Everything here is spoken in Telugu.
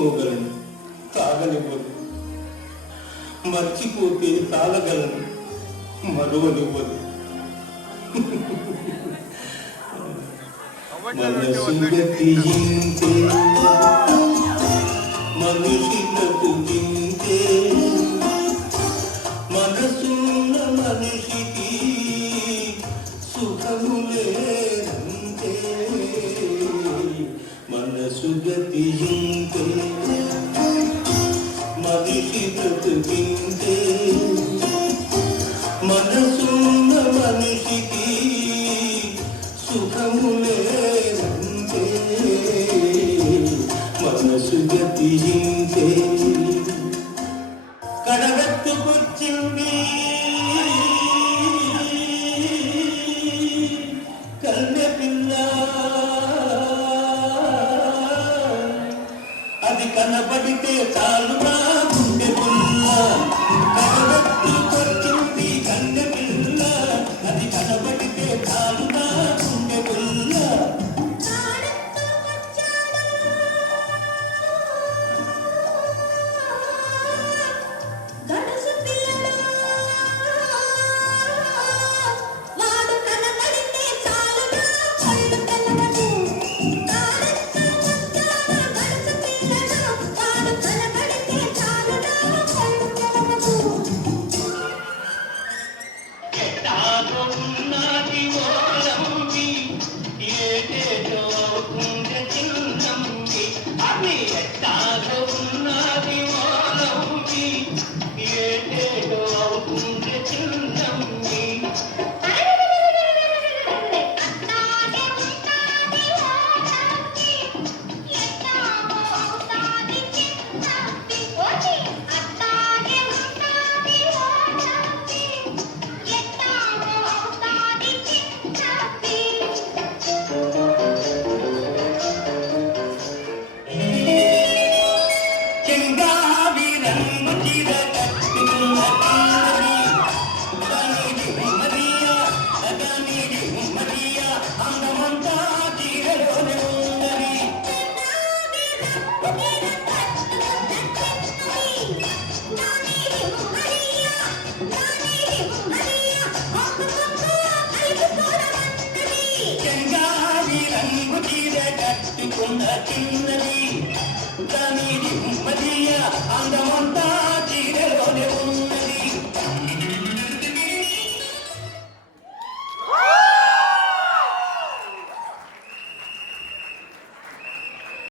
మర్చిపోగలను, తాగనివ్వను. మర్చిపోతే తాగగలను, మరువనివ్వను. మనసు గతింతే మనిషి బ్రతుకింతే, మనసున్న మనిషికి సుఖము లేదంతే. మనసు గతింతే మనిషి బ్రతుకింతే, మనసున్న మనిషికి సుఖము లేదంతే. మనసు గతింతే. కడగట్టుకొచ్చింది కన్నె పిల్ల, అది కనబడితే చాలునా గుండె పుల్ల. కడగట్టుకొచ్చింది కన్నె పిల్ల, అది కనబడితే చాలునా గుండె పుల్ల. చిన్నది దాని అందమంతా